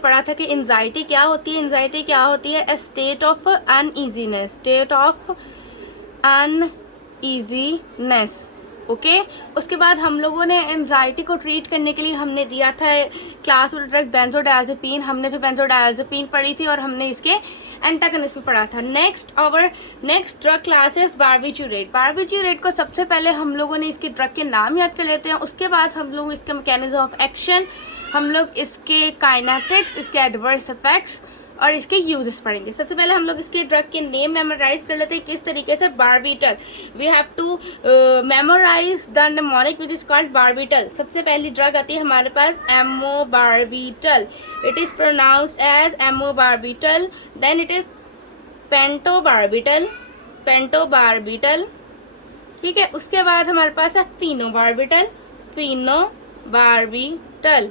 पढ़ा था कि एंजाइटी क्या होती है। एंजाइटी क्या होती है? A state of uneasiness, state of uneasiness. Okay उसके बाद हम लोगों ने एंजाइटी को ट्रीट करने के लिए हमने दिया था क्लास वाला ड्रग बेंजोडायज़ेपिन। हमने भी बेंजोडायज़ेपिन पढ़ी थी और हमने इसके एंटागनिस्ट भी पढ़ा था। नेक्स्ट ड्रग क्लास है बारबिट्यूरेट। बारबिट्यूरेट को सबसे पहले हम लोगों ने इसके ड्रग के नाम याद कर लेते हैं, उसके बाद हम लोग इसके मैकेनिज्म ऑफ एक्शन, हम लोग इसके काइनेटिक्स, इसके एडवर्स इफेक्ट्स और इसके यूजेस पढ़ेंगे। सबसे पहले हम लोग इसके ड्रग के नेम मेमोराइज कर लेते हैं किस तरीके से। Barbital, we have to memorize the mnemonic which is called barbital. सबसे पहली ड्रग आती है हमारे पास amobarbital, it is pronounced as amobarbital. Then it is pentobarbital, pentobarbital, ठीक है। उसके बाद हमारे पास है फिनोबारबिटल, फिनोबारबिटल।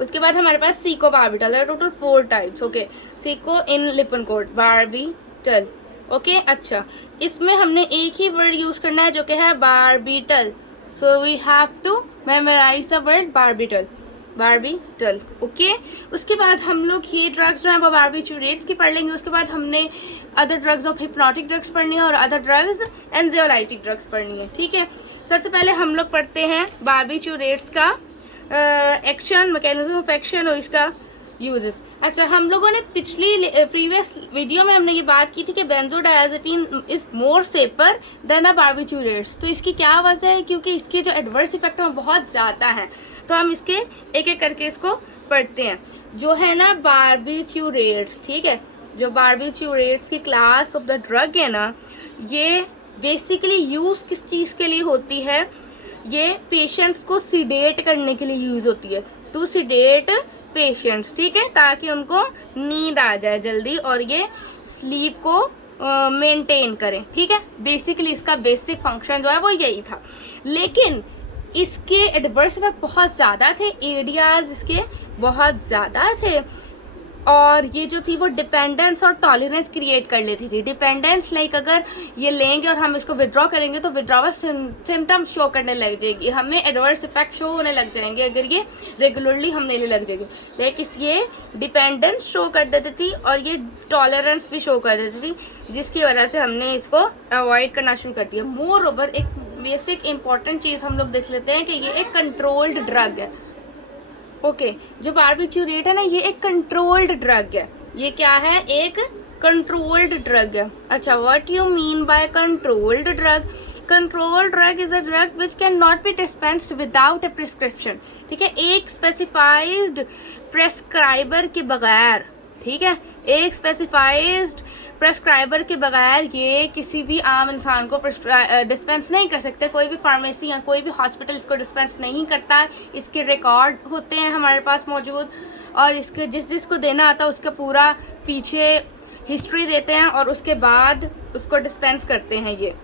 उसके बाद हमारे पास सीकोबारबिटल है, टोटल 4 टाइप्स। ओके, सीको इन लिपनकोट बारबिटल। ओके अच्छा, इसमें हमने एक ही वर्ड यूज करना है जो कि है barbital. So we have to memorize the word barbital, barbital. Okay उसके बाद हम लोग ये ड्रग्स जो है वो बारबिट्यूरेट्स की पढ़ लेंगे। उसके बाद हमने other drugs of hypnotic drugs पढ़नी है और अदर ड्रग्स एंजियोलाइटिक ड्रग्स पढ़नी है, ठीक है। सबसे पहले हम लोग पढ़ते हैं बारबिट्यूरेट्स का एक्शन, मैकेनिज्म ऑफ एक्शन और इसका यूजेस। अच्छा, हम लोगों ने प्रीवियस वीडियो में हमने ये बात की थी कि benzodiazepine is more safer than the barbiturates. तो इसकी क्या वजह है? क्योंकि इसके जो एडवर्स इफेक्ट हैं बहुत ज़्यादा हैं। तो हम इसके एक एक करके इसको पढ़ते हैं। जो है ना बारबिट्यूरेट्स, ठीक है, जो बारबिट्यूरेट्स की क्लास ऑफ द ड्रग है ना, ये बेसिकली यूज़ किस चीज़ के लिए होती है? ये पेशेंट्स को सिडेट करने के लिए यूज़ होती है, टू सिडेट पेशेंट्स, ठीक है, ताकि उनको नींद आ जाए जल्दी और ये स्लीप को मेंटेन करें, ठीक है। बेसिकली इसका बेसिक फंक्शन जो है वो यही था। लेकिन इसके एडवर्स इफेक्ट बहुत ज़्यादा थे, एडीआर इसके बहुत ज़्यादा थे और ये जो थी वो डिपेंडेंस और टॉलरेंस क्रिएट कर लेती थी। डिपेंडेंस लाइक अगर ये लेंगे और हम इसको विड्रॉ करेंगे तो विड्रॉवल सिम्टम्स शो करने लग जाएगी, हमें एडवर्स इफेक्ट शो होने लग जाएंगे अगर ये रेगुलरली हम लेने लग जाएगी। लेकिन ये डिपेंडेंस शो कर देती थी और ये टॉलरेंस भी शो कर देती थी, जिसकी वजह से हमने इसको अवॉइड करना शुरू कर दिया। मोर ओवर एक बेसिक इंपॉर्टेंट चीज़ हम लोग देख लेते हैं कि ये एक कंट्रोल्ड ड्रग है। ओके जो बारबिट्यूरेट है ना, ये एक कंट्रोल्ड ड्रग है। ये क्या है? एक कंट्रोल्ड ड्रग है। अच्छा, what you mean by controlled drug? Controlled drug is a drug which can not be dispensed without A prescription, ठीक है, एक स्पेसिफाइड प्रेस्क्राइबर के बगैर, ठीक है, एक स्पेसिफाइड प्रेस्क्राइबर के बगैर ये किसी भी आम इंसान को डिस्पेंस नहीं कर सकते। कोई भी फार्मेसी या कोई भी हॉस्पिटल इसको डिस्पेंस नहीं करता है। इसके रिकॉर्ड होते हैं हमारे पास मौजूद और इसके जिसको देना आता है उसका पूरा पीछे हिस्ट्री देते हैं और उसके बाद उसको डिस्पेंस करते हैं ये,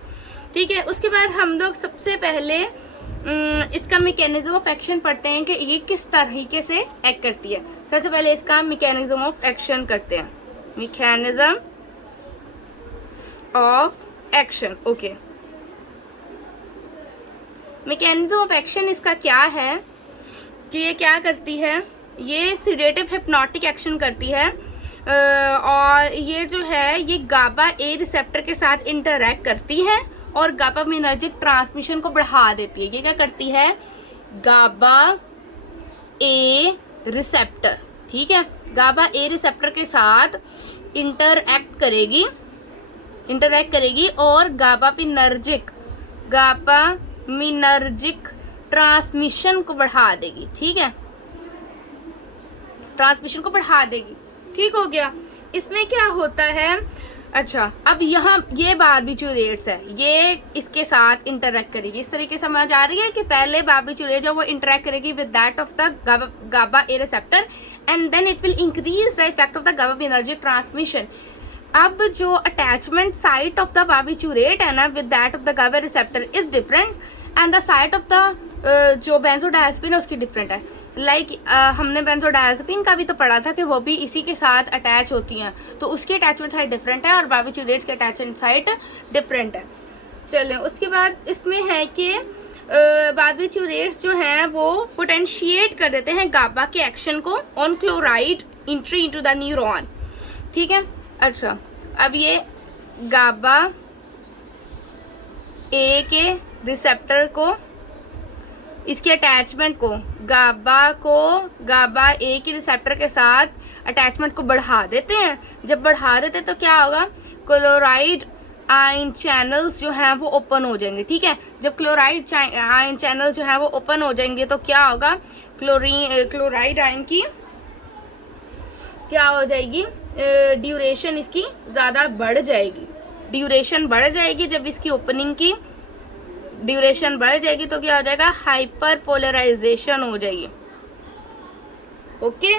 ठीक है। उसके बाद हम लोग सबसे पहले इसका मैकेनिज्म ऑफ एक्शन पढ़ते हैं कि ये किस तरीके से एक्ट करती है। सबसे पहले इसका मैकेनिज्म ऑफ एक्शन करते हैं, mechanism of action. Okay, mechanism of action इसका क्या है कि ये क्या करती है? ये सिडेटिव हिप्नोटिक एक्शन करती है और ये जो है ये गाबा ए रिसेप्टर के साथ इंटरैक्ट करती है और गाबामिनर्जिक ट्रांसमिशन को बढ़ा देती है। ये क्या करती है? गाबा ए रिसेप्टर, ठीक है, गाबा ए रिसेप्टर के साथ इंटरैक्ट करेगी और गाबामिनर्जिक ट्रांसमिशन को बढ़ा देगी, ठीक है, ट्रांसमिशन को बढ़ा देगी, ठीक हो गया। इसमें क्या होता है? अच्छा, अब यहाँ ये बारबिट्यूरेट्स है, ये इसके साथ इंटरैक्ट करेगी। इस तरीके से समझ आ रही है कि पहले बारबिट्यूरेट जो वो इंटरैक्ट करेगी with that of the GABA A receptor and then it will increase the effect of the GABAminergic transmission. अब जो attachment site of the barbiturate है ना with that of the GABA receptor is different and the site of the जो benzodiazepine है उसकी different है। Like हमने बेंजोडायज़ेपिन का भी तो पढ़ा था कि वो भी इसी के साथ अटैच होती हैं, तो उसकी अटैचमेंट साइट डिफरेंट है और बारबिट्यूरेट्स की अटैचमेंट साइट डिफरेंट है। चलें, उसके बाद इसमें है कि बार्बिट्यूरेट्स जो हैं वो पोटेंशिएट कर देते हैं गाबा के एक्शन को on chloride entry into the neuron. ठीक है, अच्छा अब ये गाबा ए के रिसेप्टर को, इसके अटैचमेंट को गाबा ए के रिसेप्टर के साथ अटैचमेंट को बढ़ा देते हैं। जब बढ़ा देते हैं तो क्या होगा, क्लोराइड आयन चैनल्स जो हैं वो ओपन हो जाएंगे। ठीक है, जब क्लोराइड आयन चैनल जो है वो ओपन हो जाएंगे तो क्या होगा, क्लोराइड आयन की क्या हो जाएगी, ड्यूरेशन इसकी ज़्यादा बढ़ जाएगी। ड्यूरेशन बढ़ जाएगी, जब इसकी ओपनिंग की ड्यूरेशन बढ़ जाएगी तो क्या हो जाएगा, हाइपर पोलराइजेशन हो जाएगी। ओके,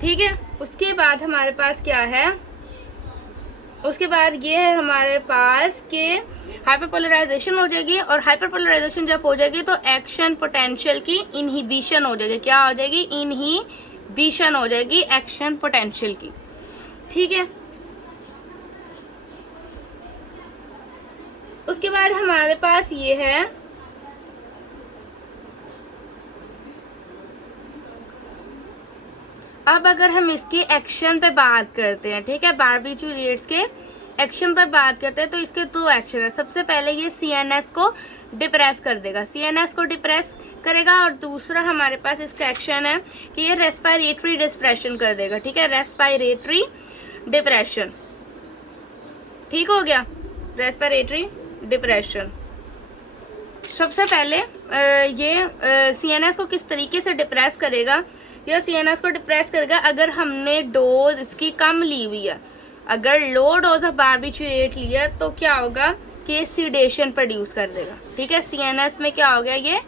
ठीक है। उसके बाद हमारे पास क्या है, उसके बाद ये है हमारे पास के हाइपर पोलराइजेशन हो जाएगी, और हाइपर पोलराइजेशन जब हो जाएगी तो एक्शन पोटेंशियल की इनहिबिशन हो जाएगी। क्या हो जाएगी, इनहिबिशन हो जाएगी एक्शन पोटेंशियल की। ठीक है, उसके बाद हमारे पास ये है अब अगर हम इसके एक्शन पे बात करते हैं, ठीक है, बार्बिट्यूरेट्स के एक्शन पे बात करते हैं तो इसके दो एक्शन है। सबसे पहले ये सीएनएस को डिप्रेस कर देगा, सीएनएस को डिप्रेस करेगा, और दूसरा हमारे पास इसका एक्शन है कि ये रेस्पिरेटरी डिप्रेशन कर देगा। ठीक है, रेस्पिरेटरी डिप्रेशन, ठीक हो गया, रेस्पिरेटरी डिप्रेशन। सबसे पहले ये सीएनएस को किस तरीके से डिप्रेस करेगा, यह सीएनएस को डिप्रेस करेगा अगर हमने डोज इसकी कम ली हुई है। अगर लो डोज ऑफ बार्बिट्यूरेट लिया तो क्या होगा कि सीडेशन प्रोड्यूस कर देगा। ठीक है, सीएनएस में क्या हो गया, ये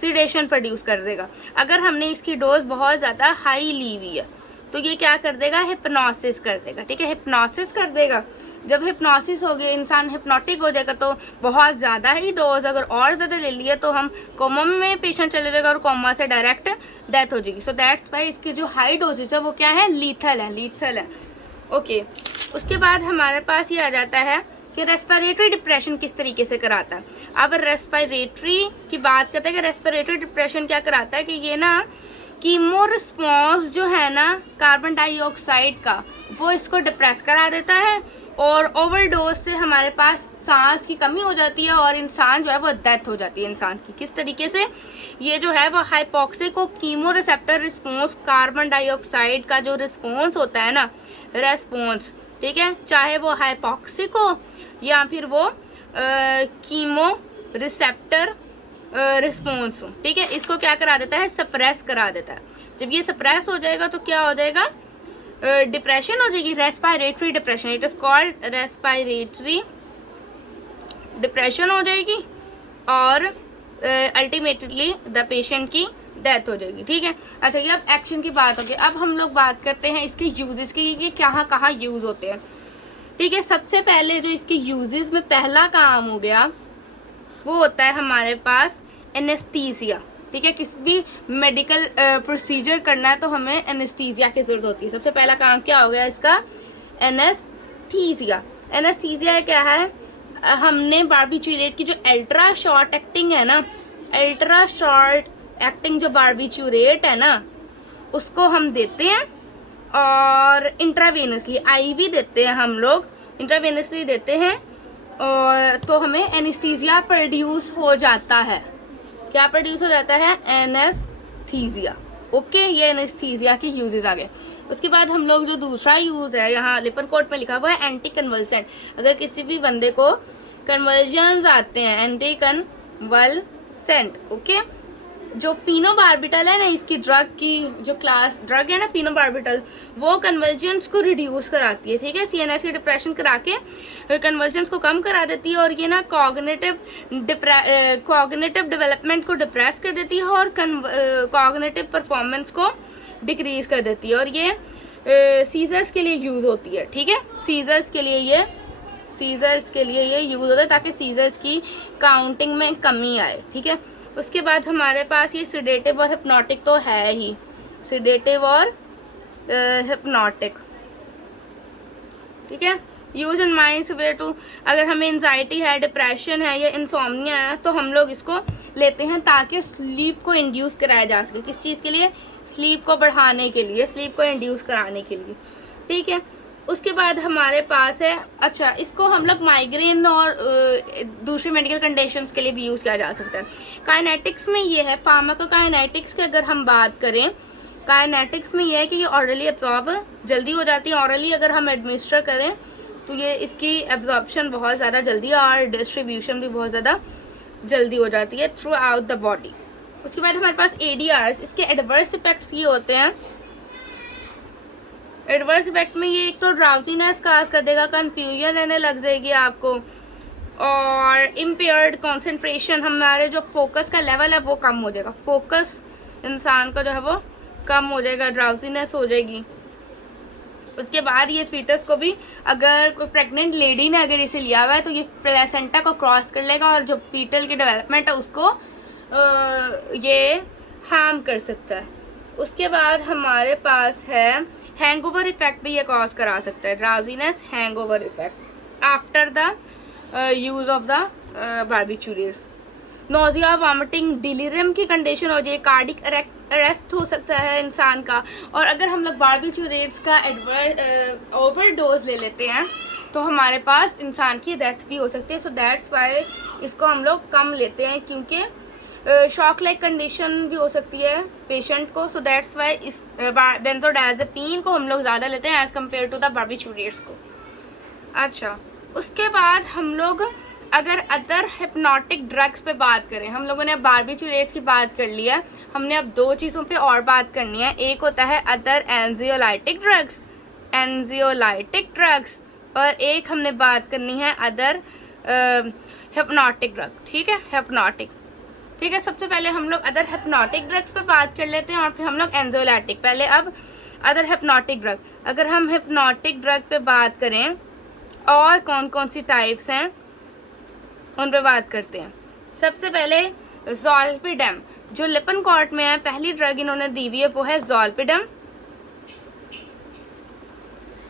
सीडेशन प्रोड्यूस कर देगा। अगर हमने इसकी डोज बहुत ज़्यादा हाई ली हुई है तो ये क्या कर देगा, हिप्नोसिस कर देगा। ठीक है, हिप्नोसिस कर देगा। जब हिप्नोसिस हो गया, इंसान हिप्नोटिक हो जाएगा, तो बहुत ज़्यादा ही डोज अगर और ज़्यादा ले लिया तो हम कोमा में पेशेंट चले जाएगा और कोमा से डायरेक्ट डेथ हो जाएगी। सो दैट्स वाई इसकी जो हाई डोजेस है वो क्या है, लीथल है। ओके, उसके बाद हमारे पास ये आ जाता है कि रेस्पिरेटरी डिप्रेशन किस तरीके से कराता है। अब रेस्पिरेटरी की बात करते हैं कि रेस्पिरेटरी डिप्रेशन क्या कराता है कि ये ना कीमो रिस्पॉन्स जो है ना कार्बन डाइऑक्साइड का, वो इसको डिप्रेस करा देता है, और ओवरडोज से हमारे पास सांस की कमी हो जाती है और इंसान जो है वो डेथ हो जाती है इंसान की। किस तरीके से, ये जो है वो हाइपॉक्सिक और chemo receptor response, carbon dioxide का जो रिस्पॉन्स होता है ना, रेस्पॉन्स, ठीक है, चाहे वो हाइपॉक्सिक हो या फिर वो कीमो रिसेप्टर रिस्पॉन्स हो, ठीक है, इसको क्या करा देता है, सप्रेस करा देता है। जब ये सप्रेस हो जाएगा तो क्या हो जाएगा, डिप्रेशन हो जाएगी, respiratory depression, it is called respiratory depression हो जाएगी, और अल्टीमेटली द पेशेंट की डेथ हो जाएगी। ठीक है, अच्छा ये अब एक्शन की बात होगी। अब हम लोग बात करते हैं इसके यूजेस की, ये कहाँ यूज़ होते हैं। ठीक है, सबसे पहले जो इसके यूजेस में पहला काम हो गया वो होता है हमारे पास एनेस्थीसिया। ठीक है, किसी भी मेडिकल प्रोसीजर करना है तो हमें एनेस्थीसिया की ज़रूरत होती है। सबसे पहला काम क्या हो गया इसका, एनेस्थीसिया। एनेस्थीसिया क्या है, हमने बार्बिट्यूरेट की जो अल्ट्रा शॉर्ट एक्टिंग है ना, अल्ट्रा शॉर्ट एक्टिंग जो बार्बिट्यूरेट है ना, उसको हम देते हैं, और इंट्रावेनसली आईवी देते हैं हम लोग, इंट्रावेनसली देते हैं, और तो हमें एनेस्थीसिया प्रोड्यूस हो जाता है। क्या प्रोड्यूस हो जाता है, एनेस्थीसिया। ओके, ये एनेस्थीसिया की यूजेस आ गए। उसके बाद हम लोग जो दूसरा यूज़ है यहाँ लिपनकोट में लिखा हुआ है, एंटी कन्वल्सेंट। अगर किसी भी बंदे को कन्वर्जन्स आते हैं, एंटी कन्वल्सेंट, ओके, जो फिनोबार्बिटल है ना, इसकी ड्रग की जो क्लास ड्रग है ना फिनोबार्बिटल, वो कन्वर्जेंस को रिड्यूस कराती है। ठीक है, सीएनएस की डिप्रेशन करा के कन्वर्जेंस को कम करा देती है, और ये ना कॉग्निटिव डेवलपमेंट को डिप्रेस कर देती है, और कॉग्निटिव परफॉर्मेंस को डिक्रीज कर देती है, और ये सीजर्स के लिए यूज़ होती है। ठीक है, सीजर्स के लिए ये यूज़ होता है ताकि सीजर्स की काउंटिंग में कमी आए। ठीक है, उसके बाद हमारे पास ये सिडेटिव और हिप्नोटिक तो है ही, सिडेटिव और हिप्नोटिक। ठीक है, use in mind severe to, अगर हमें एंजाइटी है, डिप्रेशन है या इंसोम्निया है तो हम लोग इसको लेते हैं ताकि स्लीप को इंड्यूस कराया जा सके। किस चीज़ के लिए? स्लीप को बढ़ाने के लिए, स्लीप को इंड्यूस कराने के लिए, ठीक है। उसके बाद हमारे पास है, अच्छा इसको हम लोग माइग्रेन और दूसरी मेडिकल कंडीशंस के लिए भी यूज़ किया जा सकता है। काइनेटिक्स में ये है, फार्माकोकाइनेटिक्स की अगर हम बात करें, काइनेटिक्स में ये है कि ये ऑरली एब्जॉर्ब जल्दी हो जाती है। ऑरली अगर हम एडमिनिस्टर करें तो ये इसकी एब्जॉर्प्शन बहुत ज़्यादा जल्दी और डिस्ट्रीब्यूशन भी बहुत ज़्यादा जल्दी हो जाती है थ्रू आउट द बॉडी। उसके बाद हमारे पास ADRs, इसके एडवर्स इफेक्ट्स ये होते हैं। एडवर्स इफेक्ट में ये एक तो ड्राउजीनेस काज कर देगा, कन्फ्यूजन रहने लग जाएगी आपको, और इम्पेयर्ड कंसंट्रेशन, हमारे जो फोकस का लेवल है वो कम हो जाएगा, फोकस इंसान का जो है वो कम हो जाएगा, ड्राउजीनेस हो जाएगी। उसके बाद ये फीटस को भी, अगर कोई प्रेग्नेंट लेडी ने अगर इसे लिया हुआ है तो ये प्लेसेंटा को क्रॉस कर लेगा और जो फीटल की डेवलपमेंट है उसको ये हार्म कर सकता है। उसके बाद हमारे पास है हैंगओवर इफेक्ट भी ये कॉज करा सकता है, drowsiness, hangover effect after the use of the barbiturates. Nausea, vomiting, delirium की कंडीशन हो जाए, कार्डिक अरेस्ट हो सकता है इंसान का। और अगर हम लोग बारबिट्यूरेट्स का ओवरडोज ले लेते हैं तो हमारे पास इंसान की डेथ भी हो सकती है। सो दैट्स वाई इसको हम लोग कम लेते हैं, क्योंकि शॉक लाइक कंडीशन भी हो सकती है पेशेंट को। सो दैट्स वाई इस बेंजोडायजेपिन को हम लोग ज़्यादा लेते हैं as compare to the barbiturates को। अच्छा, उसके बाद हम लोग अगर अदर हिप्नोटिक ड्रग्स पे बात करें, हम लोगों ने अब बारबिट्यूरेट्स की बात कर लिया, हमने अब दो चीज़ों पे और बात करनी है। एक होता है अदर एंजियोलाइटिक ड्रग्स, और एक हमने बात करनी है अदर हिप्नोटिक ड्रग, ठीक है, हिप्नोटिक, ठीक है। सबसे पहले हम लोग अदर हिप्नोटिक ड्रग्स पे बात कर लेते हैं और फिर हम लोग एंजियोलाइटिक। पहले अब अदर हिप्नोटिक ड्रग, अगर हम हिप्नोटिक ड्रग पे बात करें और कौन कौन सी टाइप्स हैं उन पे बात करते हैं। सबसे पहले ज़ोलपिडम, जो लिपनकॉर्ट में है, पहली ड्रग इन्होंने दी हुई है वो है ज़ोलपिडम।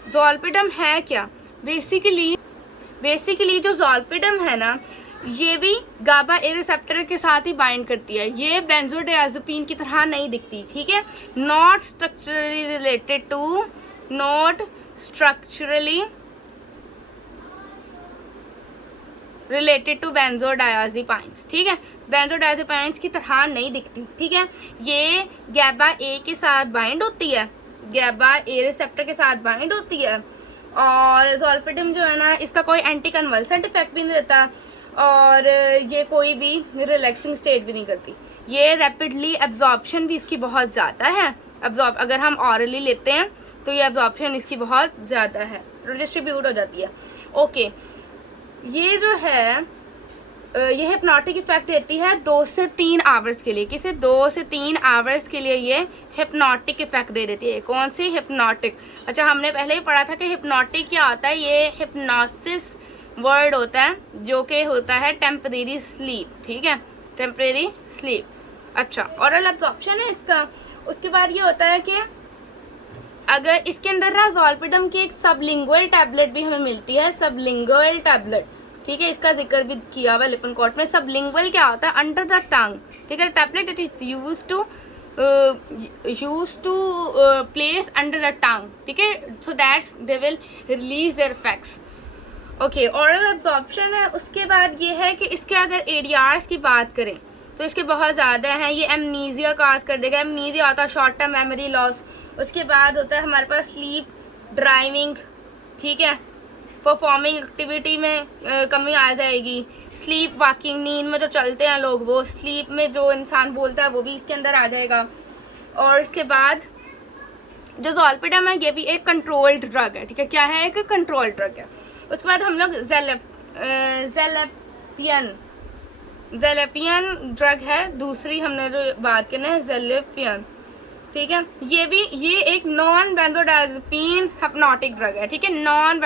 ज़ोलपिडम है क्या? बेसिकली जो ज़ोलपिडम है ना, ये भी गाबा ए रिसेप्टर के साथ ही बाइंड करती है। ये बेंजोडायजेपिन की तरह नहीं दिखती, ठीक है। नॉट स्ट्रक्चरली रिलेटेड टू बेंजोडायजेपाइंस, ठीक है, बेंजोडायजेपाइंस की तरह नहीं दिखती, ठीक है। ये गैबा ए के साथ बाइंड होती है, गैबा ए रिसेप्टर के साथ बाइंड होती है। और ज़ोलपिडम जो है ना, इसका कोई एंटी कन्वल्सेंट इफेक्ट भी नहीं देता और ये कोई भी रिलैक्सिंग स्टेट भी नहीं करती। ये रैपिडली एब्जॉर्प्शन भी इसकी बहुत ज़्यादा है, अगर हम ऑरली लेते हैं तो ये एब्जॉर्प्शन इसकी बहुत ज़्यादा है, डिस्ट्रीब्यूट हो जाती है। ओके, ये जो है ये हिप्नोटिक इफेक्ट देती है 2 से 3 आवर्स के लिए। किसे? 2 से 3 आवर्स के लिए ये हिप्नोटिक इफेक्ट दे देती है। कौन सी? हिप्नोटिक। अच्छा, हमने पहले ही पढ़ा था कि हिप्नोटिक क्या होता है। ये हिप्नोसिस वर्ड होता है जो कि होता है टेम्परेरी स्लीप, ठीक है, टेम्परेरी स्लीप। अच्छा, ऑरल एब्जॉर्प्शन है इसका। उसके बाद ये होता है कि अगर इसके अंदर ना ज़ोलपिडम की एक सबलिंगुअल टैबलेट भी हमें मिलती है, सबलिंगुअल टैबलेट, ठीक है, इसका जिक्र भी किया हुआ लिपनकॉर्ट में। सबलिंगुअल क्या होता है? अंडर द टंग, ठीक है, tablet it is use to place under the tongue, ठीक है, so that's they will release their effects. Okay, oral absorption है। उसके बाद ये है कि इसके अगर ADRs की बात करें तो इसके बहुत ज़्यादा हैं। ये एमनीजिया काज कर देगा। एमनीजिया होता है शॉर्ट टर्म मेमोरी लॉस। उसके बाद होता है हमारे पास स्लीप ड्राइविंग, ठीक है, परफॉर्मिंग एक्टिविटी में कमी आ जाएगी। स्लीप वॉकिंग, नींद में जो चलते हैं लोग, वो स्लीप में जो इंसान बोलता है वो भी इसके अंदर आ जाएगा। और इसके बाद जो ज़ोलपिडम है ये भी एक कंट्रोल्ड ड्रग है, ठीक है, क्या है? एक कंट्रोल्ड ड्रग है। उसके बाद हम लोग ज़ेलेपियन ड्रग है दूसरी, हमने जो बात करना है ज़ेलेपियन, ठीक है। ये एक नॉन बेंजोडायजेपिन हिप्नोटिक ड्रग है, ठीक है, नॉन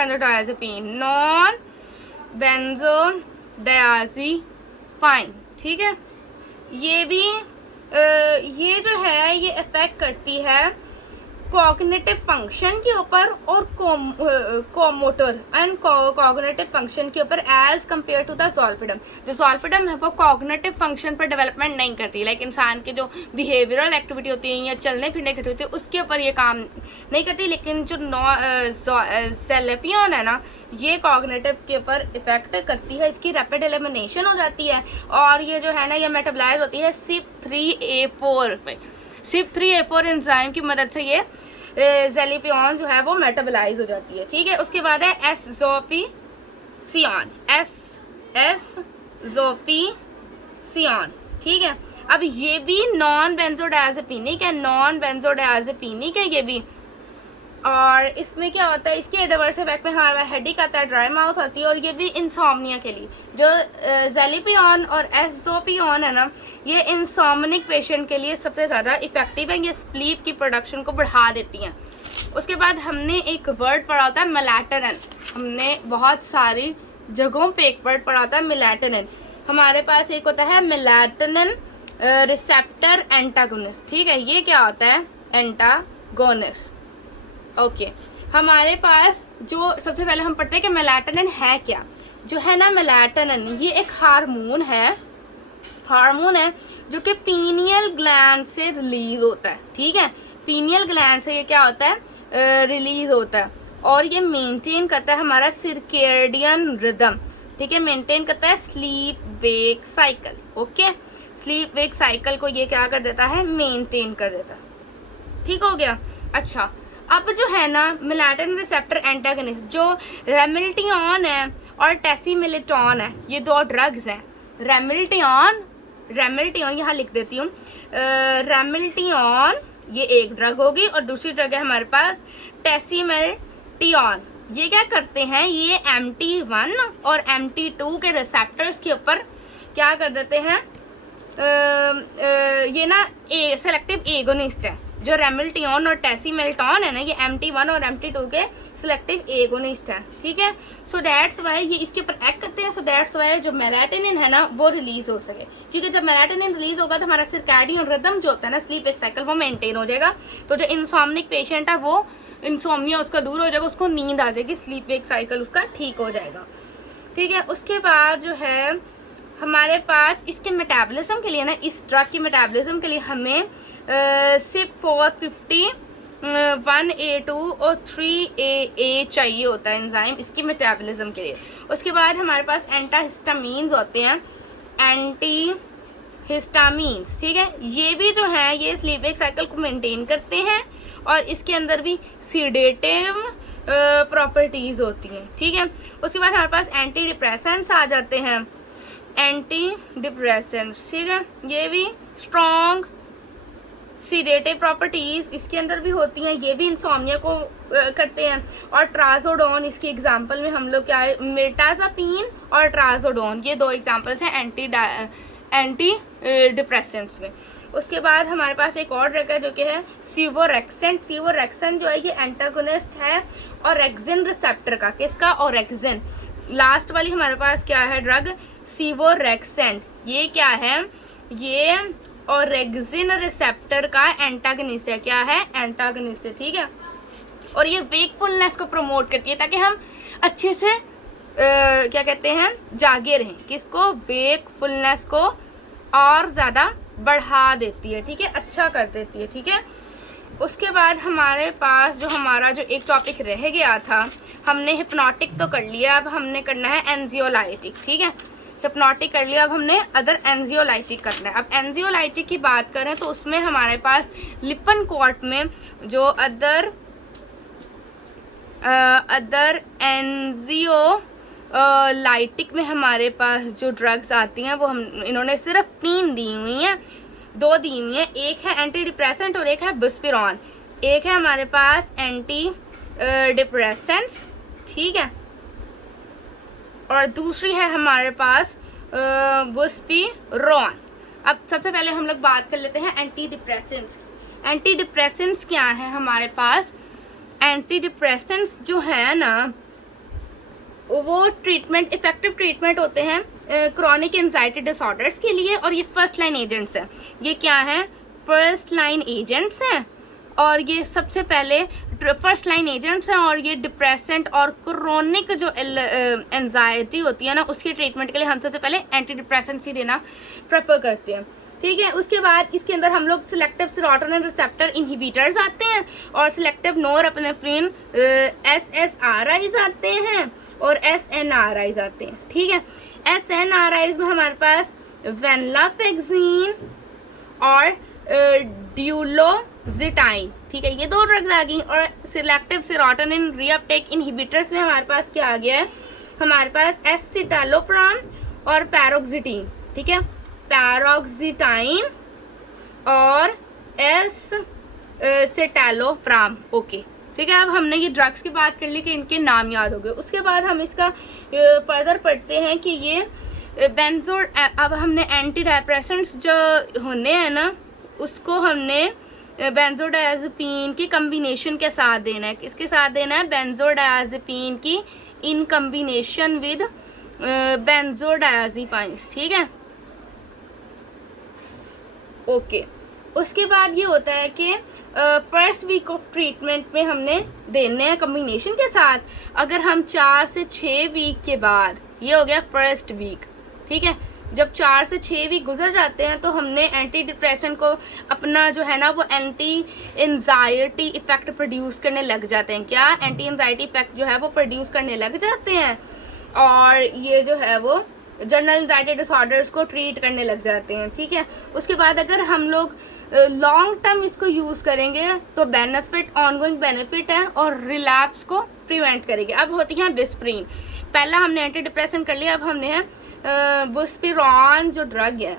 बेंजोडायजेपाइन, ठीक है। ये भी ये जो है ये इफेक्ट करती है कॉग्निटिव फंक्शन के ऊपर और कोमोटर एंड कॉग्निटिव फंक्शन के ऊपर एज कम्पेयर टू द सॉल्पिडम। जो सॉल्पिडम है वो कॉग्निटिव फंक्शन पर डेवलपमेंट नहीं करती, लाइक इंसान के जो बिहेवियरल एक्टिविटी होती है या चलने फिरने की होती है उसके ऊपर ये काम नहीं करती। लेकिन जो सेलेपियन है ना, ये कॉग्निटिव के ऊपर इफेक्ट करती है, इसकी रैपिड एलिमिनेशन हो जाती है और ये जो है ना ये मेटाबोलाइज होती है CYP3A4 पे। CYP3A4 एंजाइम की मदद से ये ज़ेलिपियन जो है वो मेटाबोलाइज हो जाती है। ठीक है, उसके बाद है एसोपिसियन। ठीक है, अब ये भी नॉन बेंजोडायज़ेपिनिक है, ये भी। और इसमें क्या होता है, इसके एडवर्स इफेक्ट में हमारा हेडेक आता है, ड्राई माउथ होती है और ये भी इंसोम्निया के लिए। जो ज़ेलिपियन और एसोपियन है ना, ये इंसोम्निक पेशेंट के लिए सबसे ज़्यादा इफेक्टिव है, ये स्लीप की प्रोडक्शन को बढ़ा देती हैं। उसके बाद हमने एक वर्ड पढ़ा होता है मेलाटोनिन। हमने बहुत सारी जगहों पे एक वर्ड पढ़ा होता है मेलाटोनिन। हमारे पास एक होता है मेलाटोनिन रिसेप्टर एंटागोनिस्ट। ठीक है, ये क्या होता है, एंटागोनिस्ट। ओके, हमारे पास जो सबसे पहले हम पढ़ते हैं कि मेलाटोनिन है क्या। जो है ना मेलाटोनिन, ये एक हार्मोन है जो कि पीनियल ग्लैंड से रिलीज होता है। ठीक है, पीनियल ग्लैंड से ये क्या होता है, रिलीज होता है और ये मेंटेन करता है हमारा सर्केडियन रिदम। ठीक है, मेंटेन करता है sleep wake cycle. Okay, sleep wake cycle को ये क्या कर देता है, मेंटेन कर देता है। ठीक हो गया। अच्छा, अब जो है ना मेलाटोनिन रिसेप्टर एंटागोनिस्ट, जो रेमिल्टियन है और टेसीमिलेटॉन है, ये दो ड्रग्स हैं। रेमिल्टियन यहाँ लिख देती हूँ, रेमिल्टियन ये एक ड्रग होगी और दूसरी ड्रग है हमारे पास टेसीमिलेटॉन। ये क्या करते हैं, ये MT1 और MT2 के रिसेप्टर्स के ऊपर क्या कर देते हैं, ये ना सेलेक्टिव एगोनिस्ट है। जो रेमिल्टियन और टेसीमिलेटॉन है ना, ये MT1 और MT2 के सेलेक्टिव एगोनिस्ट है। ठीक है, सो दैट्स वाई ये इसके ऊपर एक्ट करते हैं। सो दैट्स वाई जो मेलाटोनिन है ना वो रिलीज हो सके, क्योंकि जब मेलाटोनिन रिलीज होगा तो हमारा सर्कैडियन रिदम जो होता है ना, स्लीप वेक साइकिल, वो मेंटेन हो जाएगा। तो जो इंसोम्निक पेशेंट है वो इंसोम्निया उसका दूर हो जाएगा, उसको नींद आ जाएगी, स्लीप वेक साइकिल उसका ठीक हो जाएगा। ठीक है, उसके बाद जो है हमारे पास इसके मेटाबॉलिज्म के लिए ना, इस ड्रग की मेटाबॉलिज्म के लिए हमें CYP450 1A2 और 3AA चाहिए होता है एंजाइम इसकी मेटाबॉलिज्म के लिए। उसके बाद हमारे पास एंटाहिस्टामीन्स होते हैं, एंटीहिस्टामीन्स। ठीक है, ये भी जो है ये स्लीप वेक साइकिल को मेंटेन करते हैं और इसके अंदर भी सीडेटिव प्रॉपर्टीज़ होती हैं। ठीक है, उसके बाद हमारे पास एंटी डिप्रेसेंट्स आ जाते हैं, एंटी डिप्रेसेंट्स। ठीक है, ये भी स्ट्रॉन्ग सीडेटिव प्रॉपर्टीज़ इसके अंदर भी होती हैं, ये भी इंसोम्निया को करते हैं। और ट्राजोडोन, इसके एग्जांपल में हम लोग क्या है, मिर्टाज़ापिन और ट्राजोडोन, ये दो एग्जांपल्स हैं एंटी डिप्रेसेंट्स में। उसके बाद हमारे पास एक और ड्रग है जो कि है सीवोरेक्सेंट जो है ये एंटागोनिस्ट है ऑरेक्सिन रिसेप्टर का। किसका, ऑरेक्सिन। लास्ट वाली हमारे पास क्या है ड्रग, सीवोरेक्सेंट। ये क्या है, ये ऑरेक्सिन रिसेप्टर का एंटागनिस्ट है। क्या है, एंटागनिस्ट है। ठीक है, और ये वेकफुलनेस को प्रमोट करती है ताकि हम अच्छे से क्या कहते हैं, जागे रहें। किसको, वेकफुलनेस को और ज़्यादा बढ़ा देती है। ठीक है, अच्छा कर देती है। ठीक है, उसके बाद हमारे पास जो हमारा जो एक टॉपिक रह गया था, हमने हिप्नोटिक तो कर लिया, अब हमने करना है एंजियोलाइटिक। ठीक है, हिप्नोटिक कर लिया, अब हमने अदर एंजियोलाइटिक करना है। अब एंजियोलाइटिक की बात करें तो उसमें हमारे पास लिपनकोर्ट में जो अदर एंजियोलाइटिक में हमारे पास जो ड्रग्स आती हैं वो इन्होंने सिर्फ 3 दी हुई हैं, 2 दी हुई हैं। एक है एंटी डिप्रेसेंट और एक है बुस्पिरॉन। एक है हमारे पास एंटी डिप्रेसेंट्स, ठीक है, और दूसरी है हमारे पास बुस्पिरॉन। अब सबसे पहले हम लोग बात कर लेते हैं एंटी डिप्रेसेंट्स। एंटी डिप्रेसेंट्स क्या है हमारे पास, एंटी डिप्रेसेंट्स जो है ना वो ट्रीटमेंट, इफेक्टिव ट्रीटमेंट होते हैं क्रॉनिक एंजाइटी डिसऑर्डर्स के लिए, और ये फर्स्ट लाइन एजेंट्स हैं। ये क्या हैं, फर्स्ट लाइन एजेंट्स हैं और ये सबसे पहले फर्स्ट लाइन एजेंट्स हैं और ये डिप्रेसेंट और क्रोनिक जो एंजाइटी होती है ना उसके ट्रीटमेंट के लिए हम सबसे पहले एंटी डिप्रेसेंट्स ही देना प्रेफर करते हैं। ठीक है, उसके बाद इसके अंदर हम लोग सिलेक्टिव सेरोटोनिन रिसेप्टर इनहिबिटर्स आते हैं और सिलेक्टिव नोरेपिनेफ्रिन SSRIs आते हैं और SNRIs आते हैं। ठीक है, SNRIs में हमारे पास वेनलाफेक्सिन और ड्यूलोजिटाइन। ठीक है, ये दो ड्रग्स आ गई। और सिलेक्टिव सेरोटोनिन रीअपटेक इनहिबिटर्स में हमारे पास क्या आ गया है, हमारे पास एसिटालोप्राम और पैरोक्सिटीन। ठीक है, पैरोक्सिटाइन और एसिटालोप्राम। ओके, ठीक है, अब हमने ये ड्रग्स की बात कर ली कि इनके नाम याद हो गए। उसके बाद हम इसका फर्दर पढ़ते हैं कि ये अब हमने एंटी डिप्रेसेंट्स जो होने हैं ना उसको हमने बेंजोडायज़ेपिन की कम्बिनेशन के साथ देना है। किसके साथ देना है, बेंजोडायज़ेपिन की इन कम्बिनेशन विद बेंजोडायज़ेपाइन्स। ठीक है, ओके। उसके बाद ये होता है कि फर्स्ट वीक ऑफ ट्रीटमेंट में हमने देने हैं कम्बिनेशन के साथ। अगर हम 4 से 6 वीक के बाद, ये हो गया फर्स्ट वीक। ठीक है, जब 4 से 6 वीक गुजर जाते हैं तो हमने एंटी डिप्रेसेंट को अपना जो है ना वो एंटी एंजाइटी इफेक्ट प्रोड्यूस करने लग जाते हैं। क्या एंटी एंजाइटी इफेक्ट जो है वो प्रोड्यूस करने लग जाते हैं और ये जो है वो जनरल एंजाइटी डिसऑर्डर्स को ट्रीट करने लग जाते हैं। ठीक है, उसके बाद अगर हम लोग लॉन्ग टर्म इसको यूज़ करेंगे तो बेनिफिट, ऑनगोइंग बेनिफिट है और रिलैप्स को प्रिवेंट करेंगे। अब होती हैं बिस्प्रीन। पहला हमने एंटी डिप्रेसेंट कर लिया, अब हमने है बुस्पिरॉन जो ड्रग है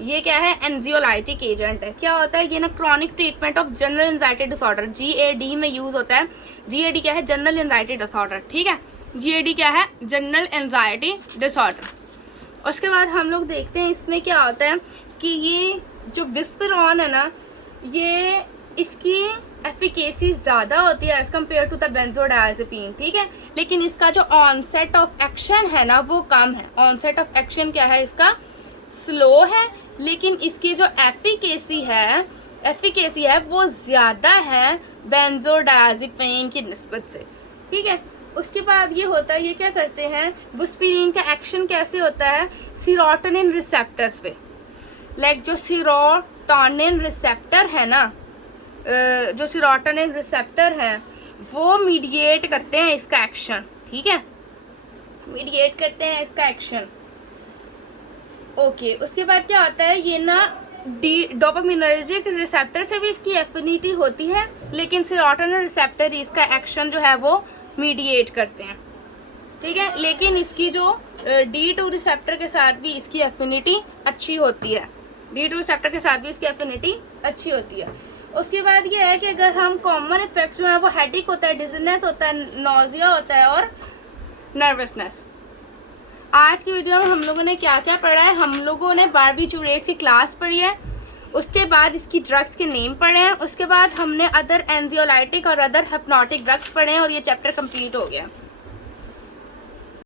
ये क्या है, एंजियोलाइटिक एजेंट है। क्या होता है ये ना, chronic treatment of general anxiety disorder, GAD में यूज़ होता है। GAD क्या है, जनरल एंजाइटी डिसऑर्डर। ठीक है, GAD क्या है, जनरल एंजाइटी डिसऑर्डर। उसके बाद हम लोग देखते हैं इसमें क्या होता है कि ये जो बिस्पिरॉन है ना ये इसकी एफिकेसी ज़्यादा होती है एज़ कम्पेयर टू द बेंजोडायज़ेपिन। ठीक है, लेकिन इसका जो ऑनसेट ऑफ एक्शन है ना वो कम है। ऑनसेट ऑफ एक्शन क्या है, इसका स्लो है, लेकिन इसकी जो एफिकेसी है वो ज़्यादा है बेंजोडायज़ेपिन की निस्बत से। ठीक है, उसके बाद ये होता है, ये क्या करते हैं, बुस्पिरीन का एक्शन कैसे होता है, सेरोटोनिन रिसेप्टर्स पे। लाइक जो सेरोटोनिन रिसेप्टर है ना, जो सेरोटोनिन रिसेप्टर है वो मीडिएट करते हैं इसका एक्शन। ठीक है, मीडिएट करते हैं इसका एक्शन। ओके, उसके बाद क्या होता है, ये ना डोपामिनर्जिक रिसेप्टर से भी इसकी एफिनिटी होती है, लेकिन सेरोटोनिन रिसेप्टर इसका एक्शन जो है वो मीडिएट करते हैं। ठीक है, लेकिन इसकी जो D2 रिसेप्टर के साथ भी इसकी एफिनिटी अच्छी होती है। D2 रिसेप्टर के साथ भी इसकी एफिनिटी अच्छी होती है। उसके बाद ये है कि अगर हम कॉमन इफेक्ट्स जो है वो हेडेक होता है, डिजीनेस होता है, नोजिया होता है और नर्वसनेस। आज की वीडियो में हम लोगों ने क्या क्या पढ़ा है, हम लोगों ने बार्बिचूरेट की क्लास पढ़ी है, उसके बाद इसकी ड्रग्स के नेम पढ़े हैं, उसके बाद हमने अदर एंजियोलाइटिक और अदर हिप्नोटिक ड्रग्स पढ़े हैं और ये चैप्टर कंप्लीट हो गया।